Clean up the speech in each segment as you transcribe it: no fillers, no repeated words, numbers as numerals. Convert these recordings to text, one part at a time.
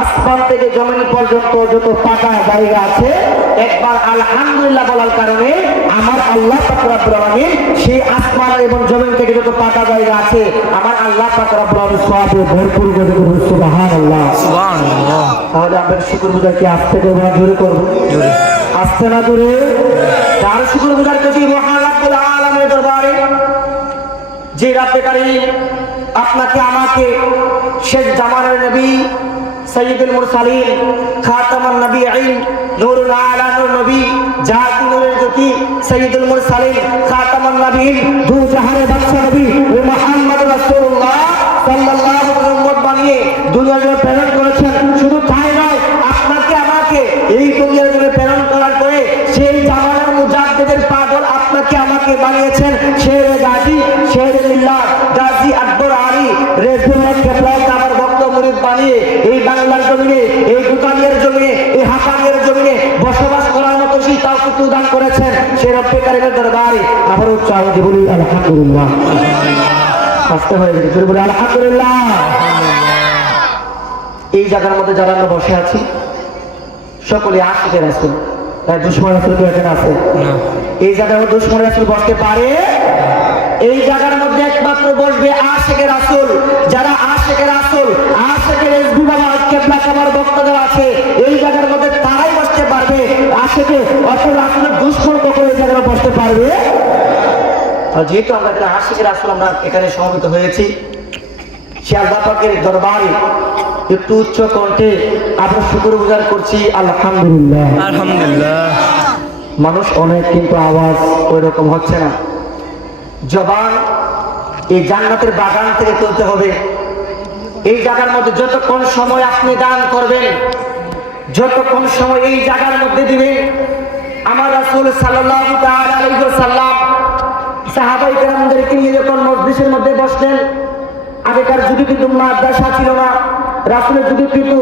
আসমান থেকে জমিন পর্যন্ত যত পাকা জায়গা আছে, একবার আলহামদুলিল্লাহ বলার কারণে আমার আল্লাহ পাক রব্বুল আলামিন সেই আসমান এবং জমিন থেকে যত পাকা জায়গা আছে, আমার আল্লাহ পাক রব্বুল আলামিন সওয়াবে ভরপুর করে দেবেন। সুবহানাল্লাহ, সুবহানাল্লাহ। তাহলে আমরা শুকরগুজার কি আস্তে করব না জোরে করব? জোরে। আস্তে না জোরে? তার শুকরগুজার করছি মহান রব্বুল আলামিনের দরবারে, যে রব্বে কারীম আপনাকে আমাকে শেষ জামানার নবী সৈয়দুল মুরসালিন খাতামুন নবিয়্যিন নূরুল আলা নূর নবী জাতি নূরের জ্যোতি সৈয়দুল মুরসালিন খাতামুন নবিয়্যিন দু জাহানের বাদশা নবী ও মুহাম্মদ রাসূলুল্লাহ সাল্লাল্লাহু আলাইহি ওয়াসাল্লাম বানিয়ে দুনিয়ার জন্য প্রেরণ করেছেন। শুধু তাই নয়, আপনাকে আমাকে এই দুনিয়ার জন্য প্রেরণ করার পরে সেই জামানার মুজাদ্দিদের পাগল আপনাকে আমাকে বানিয়েছেন শেরে গাজী, শেরে মিল্লাত গাজী আকবর আলী রেজুল্লাহ কেবলার আমার ভক্ত মুরিদ বানিয়ে এই বাংলার জমিনে, এই দুকানের জমিনে, এই হাকানের জমিনে বসবাস করার মতো সেই তাওফিক দান করেছেন। সেই রব্বে কারীমের দরবারে আবার উচ্চ আওয়াজে বলি আলহামদুলিল্লাহ। আস্তে হয়ে গেছে, বলি আলহামদুলিল্লাহ। এই জায়গার মধ্যে যারা আমরা বসে আছি সকলে আশিকের রাসূল, তাই দুশমন রাসূল তো এখানে আছে না। এই জায়গার মধ্যে দুশমন রাসূল বসতে পারে? এই জায়গার মধ্যে একমাত্র বসবে আশিকের রাসূল। যারা আশিকের রাসূল, আশিকের এসবি বাবা কেবলা কামার বক্তব্য আছে, এই জায়গার মধ্যে তারাই বসতে পারবে। আশিকে অত রাসূলের দুশমন কখনো এই জায়গায় বসতে পারবে? আর যেহেতু আমরা একটা আশিকের রাসূল আমরা এখানে সমবেত হয়েছি, সে আল্লাহ পাকের দরবারে একটু উচ্চ কণ্ঠে আমরা শুকরগুজার করছি আলহামদুলিল্লাহ, আলহামদুলিল্লাহ। মানুষ অনেক, কিন্তু আওয়াজ ওই রকম হচ্ছে না। জবান এই জান্নাতের বাগান থেকে তুলতে হবে। এই জায়গার মধ্যে যতক্ষণ সময় আপনি দান করবেন, যতক্ষণ সময় এই জায়গার মধ্যে দিবেন, আমার রাসূল সাল্লাল্লাহু তাআলা আলাইহি ওয়াসাল্লাম সাহাবায়ে কেরামদেরকে নিয়ে যখন মজলিসের মধ্যে বসলেন, আগেকার যুগে কিন্তু মাদ্রাসা ছিল না, রাসূলের যুগে কিন্তু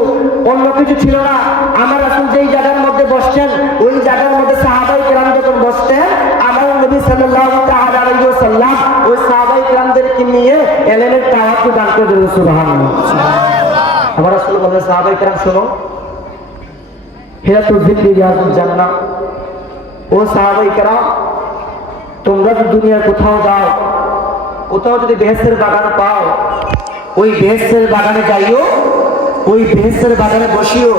অন্য কিছু ছিল না। আমার রাসূল যেই জায়গার মধ্যে বসছেন, ওই জায়গার মধ্যে সাহাবায়ে কেরাম যখন বসতেন, আমার নবী সাল্লাল্লাহু তাআলা আলাইহি ওয়াসাল্লাম ওই সাহাবায়ে কেরামদেরকে নিয়ে ইলমের তাওয়াক্কু দান করে দিলেন। সুবহানাল্লাহ। আমার রাসূল বলেন, সাহাবায়ে কেরাম শোনো, হিরাতুল যিকরি রিয়াজুল জান্নাহ। ও সাহাবায়ে কেরাম, তোমরা যদি দুনিয়ার কোথাও যাও, কোথাও যদি বেহেশতের বাগান পাও, ওই বেহেশতের বাগানে যাইও, ওই বেহেশতের বাগানে বসিও।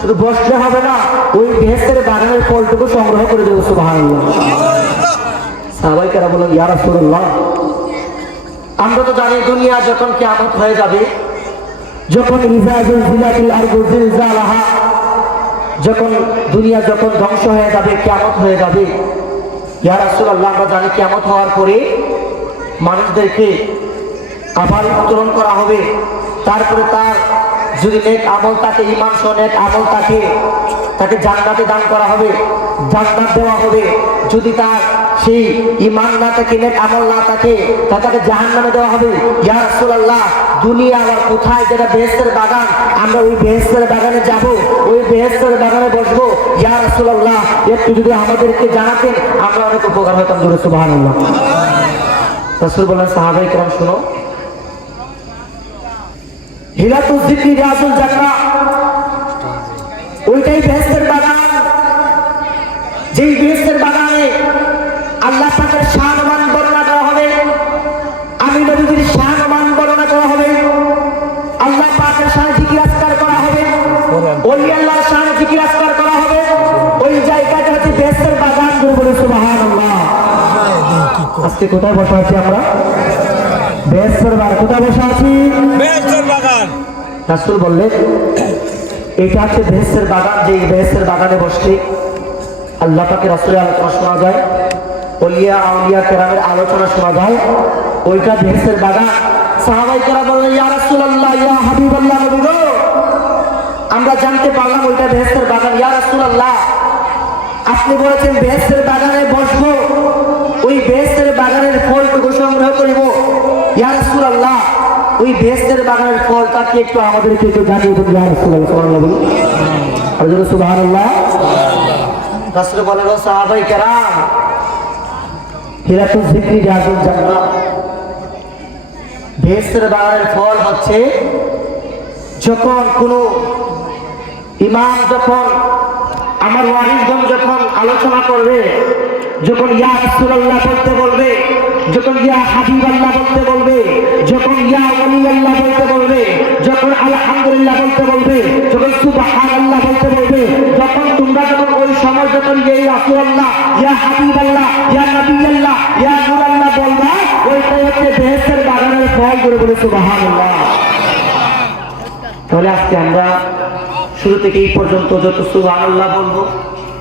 শুধু বসলে হবে না, ওই বেহেশতের বাগানের ফলটুকু সংগ্রহ করে দেবো। সুবহানাল্লাহ। সাহাবায়ে কেরাম বললেন, ইয়া রাসূলুল্লাহ, আমরা তো জানি দুনিয়া যখন কিয়ামত হয়ে যাবে, যখন ইজাজুল জিলাতিল আরদু জিলজালাহা, যখন দুনিয়া যখন ধ্বংস হয়ে যাবে, কিয়ামত হয়ে যাবে, ইয়া রাসূলুল্লাহ আমরা জানি কিয়ামত হওয়ার পরে মানুষদেরকে আবার উত্তোলন করা হবে। তারপরে তার যদি নেক আমল থাকে, ঈমান সহ নেক আমল থাকে, তাকে জান্নাতে দান করা হবে, জান্নাত দেওয়া হবে। যদি তার সেই ঈমান না থাকে, নেক আমল না থাকে, তাকে জাহান্নামে দেওয়া হবে। ইয়া রাসূলুল্লাহ, দুনিয়া আবার কোথায়? যেটা বেহেশতের বাগান, আমরা ওই বেহেশতের বাগানে যাব, ওই বেহেশতের বাগানে বসবো। ইয়া রাসূলুল্লাহ, একটু যদি আমাদেরকে জানাতেন আমরা অনেক উপকার হতাম। জোরে সুবহানাল্লাহ। রাসূল বলেন, সাহাবায়ে কেরাম শোনো, হিরাতুল যিকরি রিয়াজুল জান্নাহ ওইটাই বেহেশতের বাগান, যেই বেহেশতের বাগানে আল্লাহ পাকের শান-মান বর্ণনা করা হবে, আমি নবীর শান-মান বর্ণনা করা হবে, আল্লাহ পাকের শান জিকির আজকার করা হবে, ওলি আল্লাহর শান জিকির আজকার করা হবে। ওই জায়গাটা হচ্ছে বেহেশতের বাগান। বলে সুবহানাল্লাহ। আজকে কোথায় বসে আছি আমরা? বেহেশতের বাগান। কোথায় বসে আছি? বেহেশতের বাগান। রাসূল বললেন, এটা হচ্ছে বেহেশতের বাগান। যে বেহেশতের বাগানে বসলে আল্লাহ পাকের রাসূলের আলোচনা শোনা যায়, ওলিয়া আউলিয়া কেরামের আলোচনা শোনা যায়, ওইটা বেহেশতের বাগান। সাহাবায়ে কেরাম বললেন, ইয়া রাসূলুল্লাহ, ইয়া হাবিবাল্লাহ, নবী গো, আমরা জানতে পারলাম ওইটা বেহেশতের বাগান। ইয়া রাসূলুল্লাহ, আপনি বলেছেন বেহেশতের বাগানে বসবো, ওই বেহেশতের বাগানের ফলটুকু সংগ্রহ করিব। ইয়া রাসূলুল্লাহ, ওই বেহেশতের বাগানের ফলটা কি একটু আমাদেরকে একটু জানিয়ে দেন। ইয়া রাসূলুল্লাহ, সুবহানাল্লাহ বলুন। আর জোরে সুবহানাল্লাহ। রাসূল বলেন, সাহাবায়ে কেরাম, হিরাতুল যিকরি রিয়াজুল জান্নাহ, বেহেশতের বাগানের ফল হচ্ছে যখন কোনো ইমাম যখন আমার ওয়ারিসগণ যখন আলোচনা করবে, যখন ইয়া রাসূলুল্লাহ বলতে বলবে, যখন ইয়া হাবিবাল্লাহ বলতে বলবে, যখন ইয়া ওয়ালিয়াল্লাহ বলতে বলবে, যখন আলহামদুলিল্লাহ বলতে বলবে, যখন সুবহানাল্লাহ বলতে বলবে, যখন তোমরা যখন ওই সময় যখন ইয়া রাসূলুল্লাহ, ইয়া হাবিবাল্লাহ, ইয়া নবিয়াল্লাহ, ইয়া নূরাল্লাহ বলবা, ওইটাই হচ্ছে বেহেশতের বাগানের ফল করে বলে সুবহানাল্লাহ। তাহলে আজকে আমরা শুরু থেকে এই পর্যন্ত যত সুবহানাল্লাহ বলবো,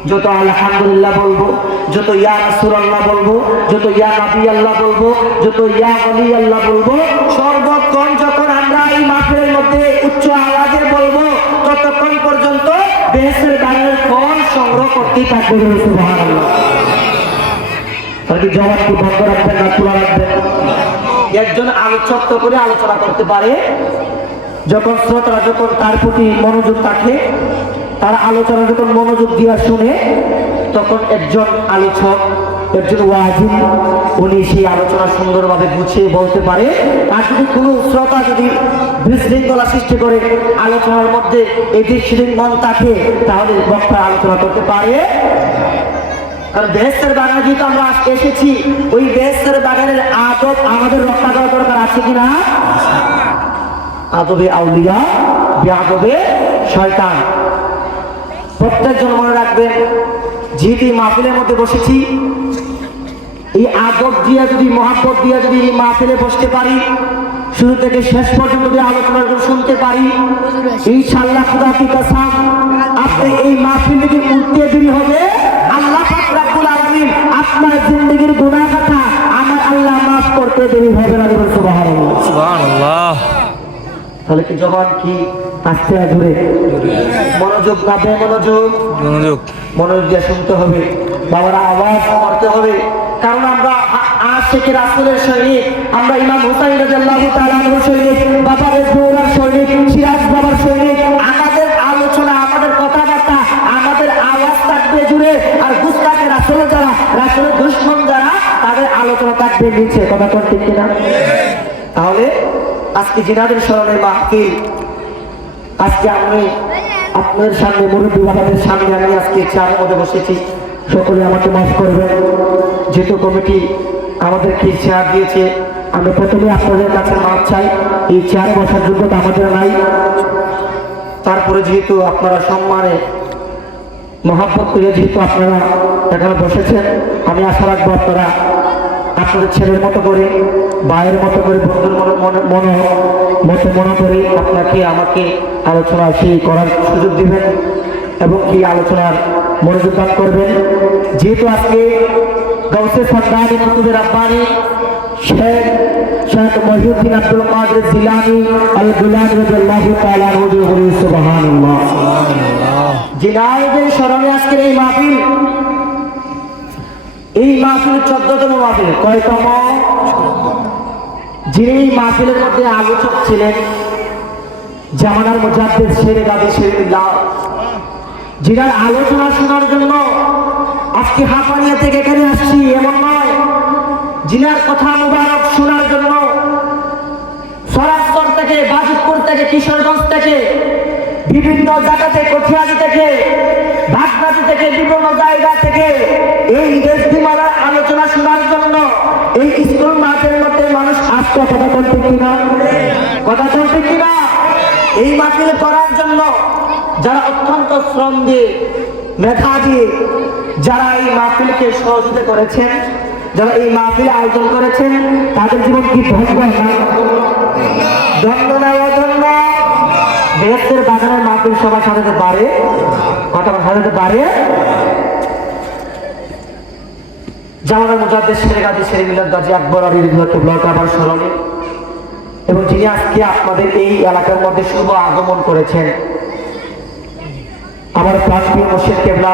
যত আলহামদুলিল্লাহ বলবো, যত ইয়া রাসূলুল্লাহ বলবো, যত ইয়া নবী আল্লাহ বলবো, যত ইয়া ওলি আল্লাহ বলবো, সর্বক্ষণ যখন আমরা এই মাহফিলের মধ্যে উচ্চ আওয়াজে বলবো, ততক্ষণ পর্যন্ত বেহেশতের বাগানের ফল সংগ্রহ করতেই থাকবে সুবহানাল্লাহ। তাহলে কি জবাব কি বন্ধ রাখবেন না খোলা রাখবেন? একজন আলোচক তো করে আলোচনা করতে পারে, যখন শ্রোতারা যখন তার প্রতি মনোযোগ থাকে, তার আলোচনা যখন মনোযোগ দিয়া শুনে, তখন একজন আলোচক, একজন ওয়াজিব, উনি সেই আলোচনা সুন্দরভাবে গুছিয়ে বলতে পারে। আর যদি কোনো শ্রোতা যদি বিশৃঙ্খলা সৃষ্টি করে আলোচনার মধ্যে এদিক সেদিক মন থাকে, তাহলে বক্তা আলোচনা করতে পারে। কারণ বেহেশতের বাগানে যেহেতু আমরা আজকে এসেছি, ওই বেহেশতের বাগানের আদব আমাদের রক্ষা করা দরকার আছে কিনা? আদবে আউলিয়া বেআদবে শয়তান। প্রত্যেকজন মনে রাখবেন, যেহেতু এই মাহফিলের মধ্যে বসেছি, এই আদব দিয়া যদি, মহাব্বত দিয়া যদি এই মাহফিলে বসতে পারি, শুরু থেকে শেষ পর্যন্ত যদি আলোচনা শুনতে পারি, ইনশাআল্লাহ খুদা কি কসম, আপনি এই মাহফিল থেকে উঠতে দেরি হবে, আল্লাহ পাক রব্বুল আলামিন আপনার জিন্দেগীর গুনাহ কথা আমার আল্লাহ মাফ করতে দেরি হবে না। সুবহানাল্লাহ সুবহানাল্লাহ। তাহলে কি জবান কি আস্তে জুড়ে মনোযোগ না বেমনোযোগ? মনোযোগ দিয়ে শুনতে হবে, বাবারা আওয়াজ করতে হবে। কারণ আমরা আশিকে রাসূলের সৈনিক, আমরা ইমাম হুসাইন রাদিয়াল্লাহু তাআলা আনহুর সৈনিক, বাবা রেজউল্লাহর সৈনিক, সিরাজ বাবার সৈনিক। আমাদের আলোচনা, আমাদের কথাবার্তা, আমাদের আওয়াজ থাকবে জুড়ে, আর গুস্তাখে রাসূলের যারা, রাসূলের দুশমন যারা, তাদের আলোচনা থাকবে নিচে। কথা কোন ঠিক কিনা? তাহলে আজকে জিনাদের স্মরণে মাহফিল, আজকে আমি আপনার সামনে, মুরব্বী বাবাদের সামনে আমি আজকে চেয়ারের মধ্যে বসেছি। সকলে আমাকে মাফ করবেন, যেহেতু কমিটি আমাদেরকে চেয়ার দিয়েছে, আমি প্রথমে আপনাদের কাছে মাফ চাই। এই চেয়ারে বসার যোগ্যতা আমাদের নাই, তারপরে যেহেতু আপনারা সম্মানে মহাব্বত করে যেহেতু আপনারা এখানে বসেছেন, আমি আশা রাখবো আপনারা আপনাদের ছেলের মতো করে, ভাইয়ের মতো করে, বন্ধুর মতো মনে করে আপনাকে আমাকে আলোচনা সেই করার সুযোগ দিবেন এবং কি আলোচনার মনোযোগ দান করবেন। যেহেতু আজকে গাউসে সরদারি কুতুবে রাব্বানি শেখ মহিউদ্দিন আব্দুল কাদের জিলানী আল গুলানী রাদিয়াল্লাহু তাআলা আনহু বলি সুবহানাল্লাহ। জিলানীদের স্মরণে আজকের এই মাহফিল, এই মাহফিল 14তম মাহফিল। কয়তম? যিনি এই মাহফিলের মধ্যে আলোচক ছিলেন জামানার মুজাদ্দিদ শেরে গাজী শেরুল্লাহ, যিনার আলোচনা শোনার জন্য আজকে হাফানিয়া থেকে এখানে আসছি এমন নয়, যিনার কথা মুবারক শোনার জন্য সরাসর থেকে, বাজিতপুর থেকে, কিশোরগঞ্জ থেকে, বিভিন্ন জায়গাতে, কঠিয়াদি থেকে, ভাগবাজি থেকে, বিভিন্ন জায়গা থেকে এই দেশবিমালার আলোচনা শোনার জন্য এই স্কুল মাঠের মধ্যে মানুষ আসতে। কথা বলতে কিনা? কথা বলতে কিনা? এই মাহফিল করার জন্য যারা অত্যন্ত শ্রম দিয়ে, মেধা দিয়ে, যারা এই মাহফিলকে সহযোগিতা করেছেন, যারা এই মাহফিল আয়োজন করেছেন, তাদের জীবন কি ধন্য না? ধন্য না অধন্য? বেহেশতের বাগানের মাহফিল সবার সাজাতে পারে? কথা সাজাতে পারে? জামানার মুজাদ্দিদ শেরে গাজী শেরে মিলাদ গাজী আকবর আলী রাদিয়াল্লাহু তাআলা স্মরণে, এবং যিনি আজকে আপনাদের এই এলাকার মধ্যে শুভ আগমন করেছেন, আমার প্রাণপ্রিয় মুর্শিদ কেবলা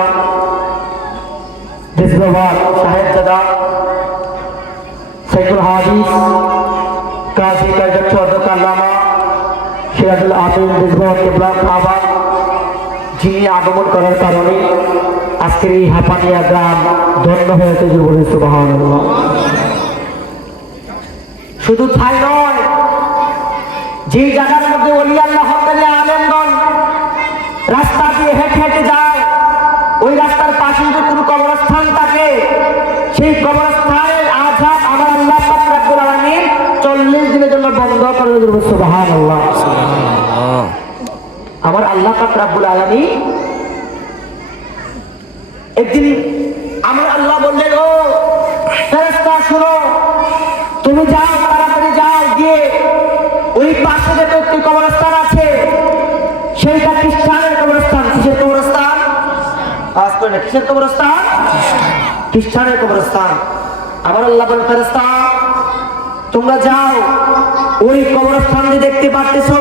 দেশবাবার সাহেবজাদা সাইকুল হাদিস কাজী কায়দাত আল্লামা সিরাজুল আমিন দেশবাবার কেবলা খাবা, যিনি আগমন করার কারণে আজকের এই হাফানিয়া গ্রাম ধন্য হয়েছে। বলে সুবহানাল্লাহ। শুধু তাই নয়, যে জায়গার মধ্যে ওলি আল্লাহ রাস্তা দিয়ে হেঁটে হেঁটে যায়, ওই রাস্তার পাশে যদি কোনো কবরস্থান থাকে, সেই কবরস্থানের আযাব আমার আল্লাহ পাক রব্বুল আলামিন 40 দিনের জন্য বন্ধ করে দেব। সুবহানাল্লাহ। আমার আল্লাহ পাক রব্বুল আলামিন একদিন আমার আল্লাহ বললেন, ও ফেরেশতা শোনো, তুমি যাও, তাড়াতাড়ি যাও, গিয়ে ওই পাশে যে একটি কবরস্থান আছে, সেইটা খ্রিস্টানের কবরস্থান। কিসের কবরস্থান? কিসের কবরস্থান? খ্রিস্টানের কবরস্থান। আমার আল্লাহ বলেন, ফেরেশতা তোমরা যাও, ওই কবরস্থান যে দেখতে পাচ্ছো,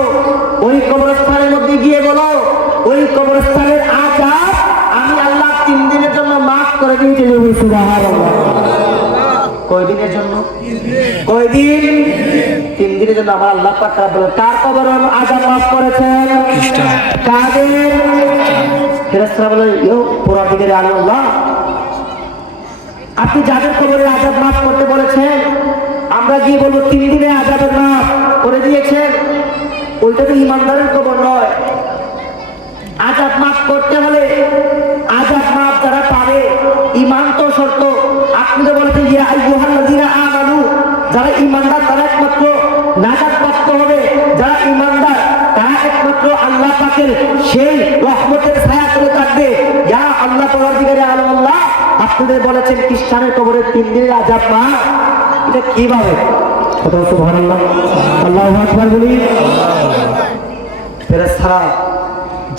ওই কবরস্থানের মধ্যে গিয়ে বলো, ওই কবরস্থানের আযাব আমি আল্লাহ 3 দিনের জন্য মাফ করে দিয়েছি। সুবহানাল্লাহ। কয়দিনের জন্য? কয়দিন? 3 দিনের জন্য আমার আল্লাহ পাক রব্বুল আলামিন কার কবরের আযাব মাফ করেছেন? কাদের? ফেরেশতারা বলে, ইয়ো পুরাদিনের আল্লাহ, আপনি যাদের কবরের আযাব মাফ করতে বলেছেন, আমরা গিয়ে বলবো 3 দিনে আযাবের মাফ করে দিয়েছেন। ওইটা তো ইমানদারের কবর নয়। আযাব মাফ করতে হলে আযাব মাফ যারা পাবে, ঈমান তো শর্ত। আপনি তো বলেছেন ইয়া আইয়ুহাল্লাযীনা আমানু, যারা ঈমানদার তারা একমাত্র নাজাত প্রাপ্ত হবে। যারা ঈমানদার তারা একমাত্র আল্লাহ পাকের সেই রহমতের ছায়া তলে থাকবে। ইয়া আল্লাহ পরওয়ারদিগারে আলম আল্লাহ, আপনাদের বলেছেন খ্রিস্টানের কবরের 3 দিনের আযাব মাফ। এটা কিভাবে? সুবহানাল্লাহ, আল্লাহু আকবার বলি। ফেরেশতারা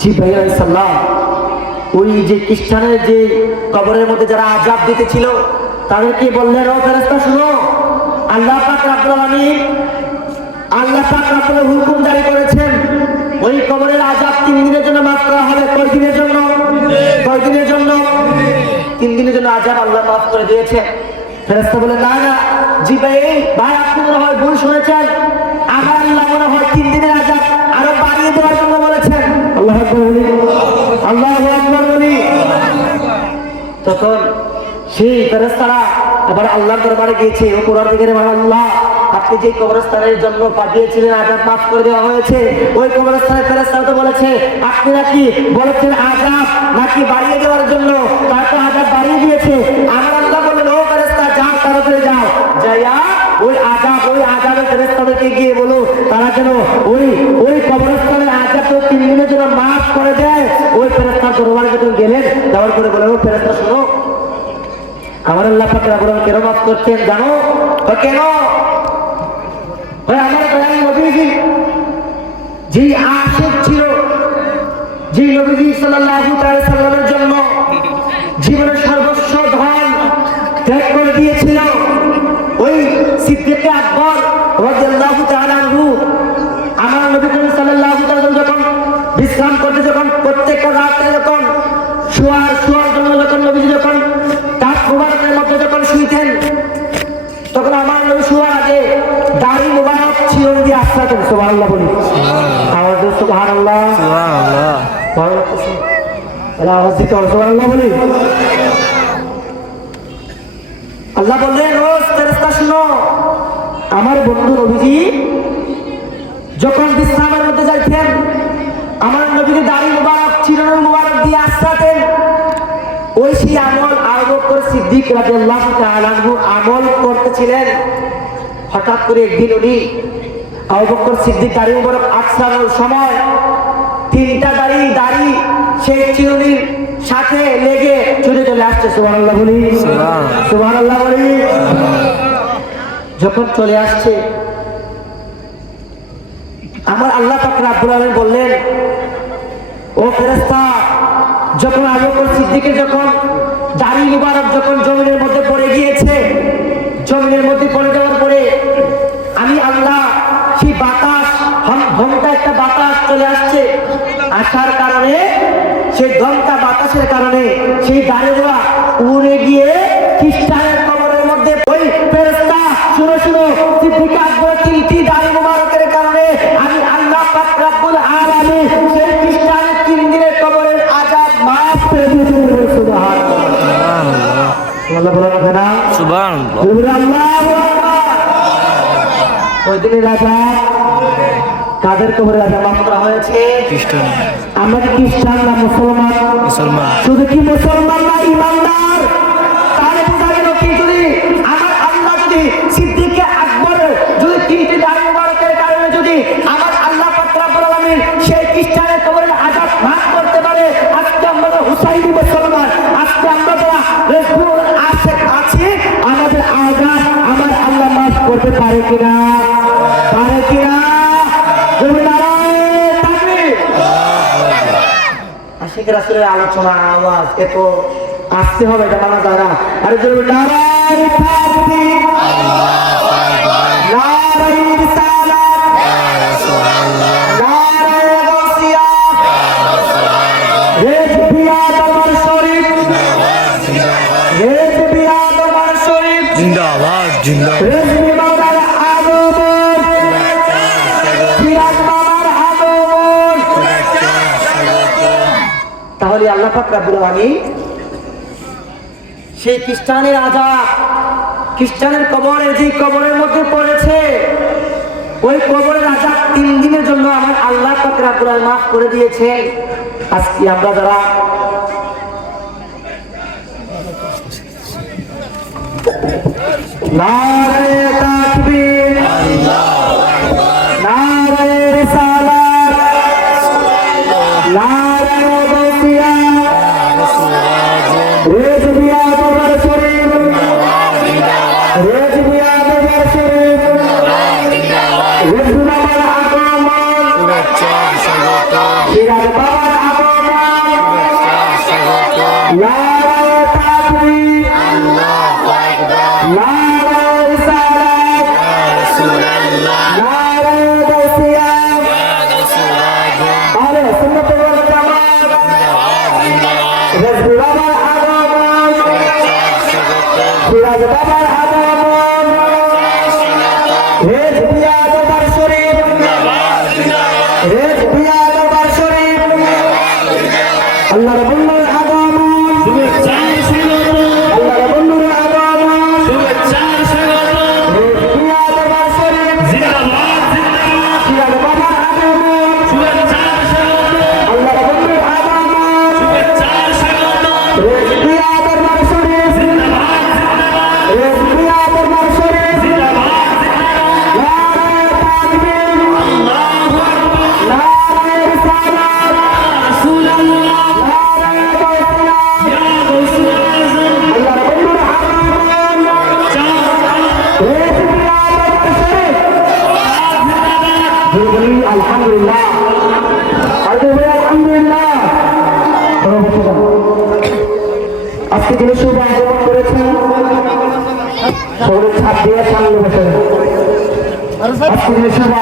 জিবরাইল আলাইহিস সালাম ওই যে খ্রিস্টানের যে কবরের মধ্যে যারা আযাব দিতেছিল তাদেরকে বললেন, ও ফেরেশতা শুনো, আল্লাহ পাক রব্বুল আলামিন হুকুম জারি করেছেন, ওই কবরের আযাব 3 দিনের জন্য মাফ করা হবে। কয় দিনের জন্য? 3 দিনের জন্য আযাব আল্লাহ মাফ করে দিয়েছে। ফেরেশতা বলে, না না জিবরাইল ভাই, আপনি মনে হয় ভুল শুনেছেন, আমার আল্লাহ মনে হয় 3 দিনের আযাব আরো বাড়িয়ে দেওয়ার জন্য বলেছেন। আল্লাহু আকবার বলি, আল্লাহু আকবার বলি। তখন সেই ফেরেশতারা এবার আল্লাহর দরবারে গিয়েছে, ও পরওয়ারদিগারে আল্লাহ, আপনি যে কবরস্থানের জন্য পাঠিয়েছিলেন আযাব মাফ করে দেওয়া হয়েছে, ওই কবরস্থানের ফেরেশতারা তো বলেছে আপনি নাকি বলেছেন আযাব নাকি বাড়িয়ে দেওয়ার জন্য, তার তো আযাব বাড়িয়ে দিয়েছে। আমার আল্লাহ বললেন, ও ফেরেশতা যাও, তাড়াতাড়ি যাও, যাইয়া ওই আযাবের ফেরেশতাদেরকে গিয়ে বলো তারা যেন ওই কবরস্থানের আযাব তো 3 দিনের জন্য মাফ করে দেয়। ওই ফেরেশতার দরবারে যখন গেলেন, যাওয়ার পরে বলে, ও ফেরেশতা শোনো, আমার আল্লাহ পাক রব্বুল আলামিন কেন মাফ করছেন জানো? কেন? আমার দয়াল নবীজি যে আশিক ছিল, যে নবীজি সাল্লাল্লাহু তাআলা সাল্লামের জন্য জীবনের সর্বস্ব ধন ত্যাগ করে দিয়েছিল, ওই সিদ্দিক আকবর রাদিয়াল্লাহু তাআলা আনহু আমার নবী করিম সাল্লাল্লাহু তাআলা যখন বিশ্রাম করতে, যখন প্রত্যেকটা রাতে যখন শোয়ার জন্য যখন নবীজি যখন তার মুবারকের মধ্যে যখন শুইতেন, তখন আমার নবী শোয়ার আগে দাড়ি মুবারক ছিঁড়ে দিয়ে আসতেন। সুবহানাল্লাহ বলি, আওয়াজ দিয়ে সুবহানাল্লাহ, সুবহানাল্লাহ, আওয়াজ দিতে হবে সুবহানাল্লাহ বলি। আল্লাহ বললেন, ও ফেরেশতা শুনো, আমার বন্ধু নবীজি যখন বিশ্রামের মধ্যে যাইতেন, আমার নবীকে দাড়ি মুবারক চিরুনি মুবারক দিয়ে আসতেন। ওই সেই আমল আবু বকর সিদ্দিক রাদিয়াল্লাহু তাআলা আনহু আমল করতেছিলেন। হঠাৎ করে একদিন উনি আবু বকর সিদ্দিক দাড়ি মুবারক আছড়ানোর সময় 3টা দাড়ি সেই চিরুনির সাথে লেগে ছুটে চলে আসছে। সুবহানাল্লাহ বলি, সুবহানাল্লাহ বলি। যখন চলে আসছে, আমার আল্লাহ পাক রব্বুল আলামিন বললেন, ও ফেরেশতা, যখন আবু বকর সিদ্দিকের যখন দাড়ি মুবারক যখন জমিনের মধ্যে পড়ে গিয়েছে, জমিনের মধ্যে পড়ে যাওয়ার পরে আমি আল্লাহ সেই বাতাস, ঘন্টা একটা বাতাস চলে আসছে, আসার কারণে সেই ঘন্টা বাতাসের কারণে সেই দাড়িগুলা উড়ে গিয়ে খ্রিস্টানের কবরের মধ্যে। ওই ফেরেশতা শুনো শুনো, সিদ্দিক আকবর 3টি দাড়ি মুবারকের কারণে আমি আল্লাহ পাক রব্বুল আলামিন সেই খ্রিস্টানের 3 দিনের কবরের আযাব মাফ করে দিয়েছি। সুবহানাল্লাহ, আল্লাহ বলেন না সুবহানাল্লাহ, আল্লাহু আকবার। ওই দিনের আযাব কাদের কবরের আযাব মাফ করা হয়েছে? খ্রিস্টান। আমরা কি খ্রিস্টান না মুসলমান? মুসলমান। শুধু কি মুসলমান না ইমানদার? তাহলে বোঝা গেল কি, যদি আমার আল্লাহ যদি সিদ্দিকে আকবরের যদি 3টি দাড়ি মুবারকের কারণে যদি আমার আল্লাহ পাক রব্বুল আলামিন সেই খ্রিস্টানের কবরের আযাব মাফ করতে পারে, আজকে আমরা হুসাইনি মুসলমান, আজকে আমরা যারা রাসূল আশিক আছি, আমাদের আযাব আমার আল্লাহ মাফ করতে পারে কিনা? পারে কিনা? আশিক রাসূলের আলোচনা আওয়াজ এত আসতে হবে, এটা মানা যায় না। আরে জোরে নারায়ে তাকবীর, নারায়ে রিসালাত, নারায়ে গাউসিয়া, রেজবিয়া দরবার শরীফ, রেজবিয়া দরবার শরীফ জিন্দাবাদ জিন্দাবাদ। রেজবি মাওলার আগমন, সিরাজ বাবার আগমন। তাহলে আল্লাহ পাক রব্বুল আলামিন সেই খ্রিস্টানের আযাব, খ্রিস্টানের কবরে যে কবরের মধ্যে পড়েছে, ওই কবরের আযাব 3 দিনের জন্য আমার আল্লাহ পাক রব্বুল আলামিন মাফ করে দিয়েছেন। আজকে আমরা যারা নারায়ে তাকবীর, নারায়ে রিসালাত, নারায়ে গাউসিয়া, রেজবিয়া দরবার শরীফ, রেজবিয়া দরবার শরীফ, রেজবি বাবার আগমন, সিরাজ বাবার আগমন, নারায়ে তাকবীর, নারায়ে রিসালাত, নারায়ে গাউসিয়া, আরে সুন্নাত ওয়াল জামাত, রেজবি বাবার আগমন, সিরাজ বাবার আগমন, রেজবিয়া দরবার শরীফ, রেজবিয়া দরবার শরীফ, আল্লাহর বন্ধুর আগমন, আল্লাহর বন্ধুর আগমন, রেজবিয়া দরবার শরীফ, সিরাজ বাবার আগমন, আল্লাহর বন্ধুর আগমন, রেজবিয়া দরবার শরীফ, রেজবিয়া দরবার শরীফ, নারায়ে তাকবীর, নারায়ে রিসালাত, নারায়ে গাউসিয়া, আল্লাহর বন্ধুর আগমন, রেজবিয়া দরবার শরীফ। বলি আলহামদুলিল্লাহ, আলহামদুলিল্লাহ। আজকে যিনি শুভ আগমন করেছেন, শহরের ছাদ দিয়ে সামনে বসে আজকে যিনি শুভ